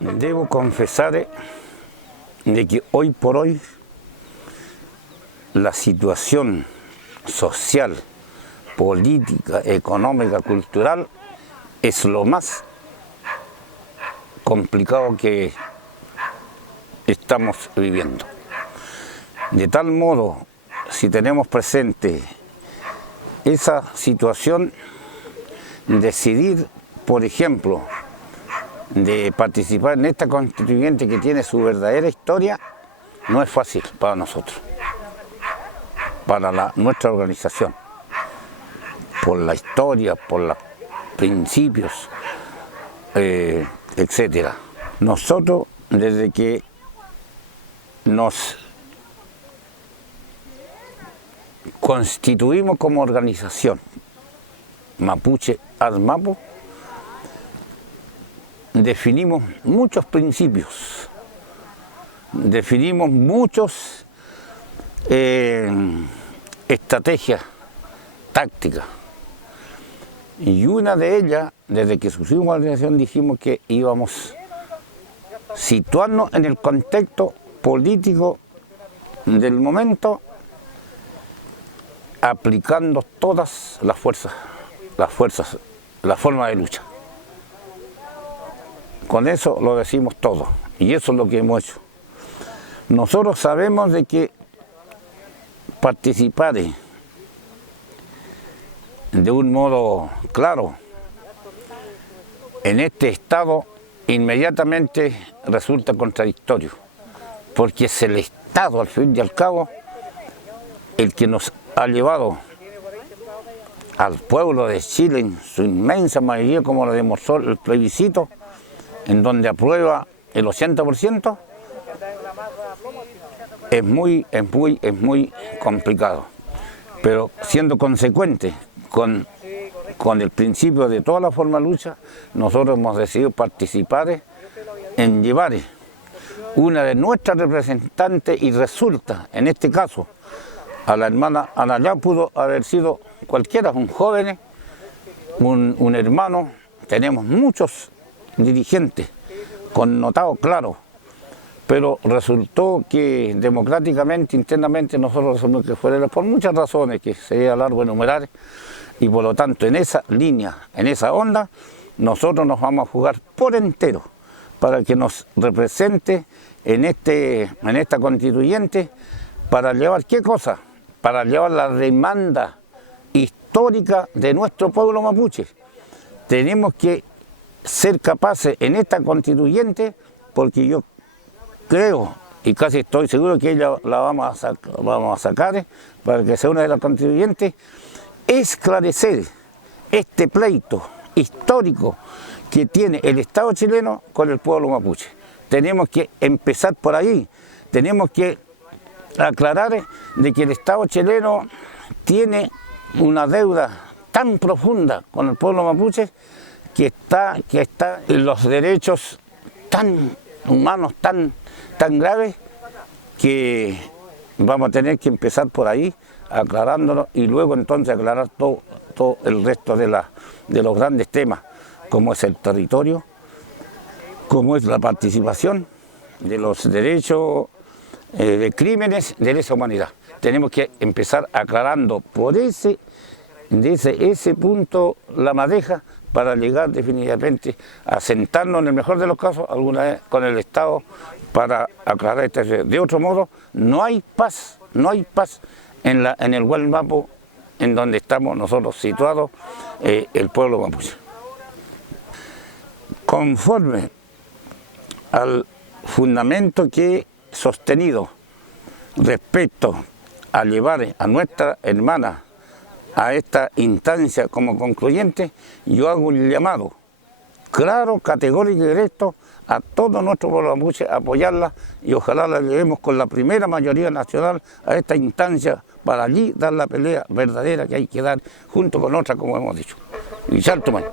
Debo confesar de que hoy por hoy la situación social, política, económica, cultural es lo más complicado que estamos viviendo. De tal modo, si tenemos presente esa situación, decidir, por ejemplo, de participar en esta constituyente que tiene su verdadera historia, no es fácil para nosotros, para nuestra organización, por la historia, por los principios, etcétera. Nosotros, desde que nos constituimos como organización Mapuche ADMAPO, definimos muchos principios, definimos muchas estrategias tácticas, y una de ellas, desde que surgió la organización, dijimos que íbamos a situarnos en el contexto político del momento, aplicando todas las fuerzas, la forma de lucha. Con eso lo decimos todo, y eso es lo que hemos hecho. Nosotros sabemos de que participar de un modo claro en este estado inmediatamente resulta contradictorio, porque es el Estado, al fin y al cabo, el que nos ha llevado al pueblo de Chile en su inmensa mayoría, como lo demostró el plebiscito, en donde aprueba el 80%, es muy complicado. Pero siendo consecuente con el principio de toda la forma de lucha, nosotros hemos decidido participar en llevar una de nuestras representantes, y resulta, en este caso, a la hermana Anayá pudo haber sido cualquiera, un joven, un hermano. Tenemos muchos dirigentes connotados, claro, pero resultó que democráticamente, internamente, nosotros resolvimos que fuera por muchas razones que sería largo enumerar, y por lo tanto en esa línea, en esa onda, nosotros nos vamos a jugar por entero para que nos represente en esta constituyente, para llevar ¿qué cosa? Para llevar la demanda histórica de nuestro pueblo mapuche. Tenemos que ser capaces en esta constituyente, porque yo creo y casi estoy seguro que ella la vamos a sacar para que sea una de las constituyentes, esclarecer este pleito histórico que tiene el Estado chileno con el pueblo mapuche. Tenemos que empezar por ahí, tenemos que aclarar de que el Estado chileno tiene una deuda tan profunda con el pueblo mapuche, que está en los derechos tan humanos, tan graves, que vamos a tener que empezar por ahí, aclarándolo, y luego entonces aclarar todo el resto de los grandes temas, como es el territorio, como es la participación de los derechos de crímenes de lesa humanidad. Tenemos que empezar aclarando por ese punto la madeja, para llegar definitivamente a sentarnos, en el mejor de los casos, alguna vez con el Estado, para aclarar esta situación. De otro modo, no hay paz en el Gualmapo, en donde estamos nosotros situados, el pueblo mapuche. Conforme al fundamento que he sostenido respecto a llevar a nuestra hermana a esta instancia como concluyente, yo hago un llamado claro, categórico y directo a todo nuestro pueblo mapuche a apoyarla y ojalá la llevemos con la primera mayoría nacional a esta instancia para allí dar la pelea verdadera que hay que dar junto con otras, como hemos dicho. Y Salto Mayo.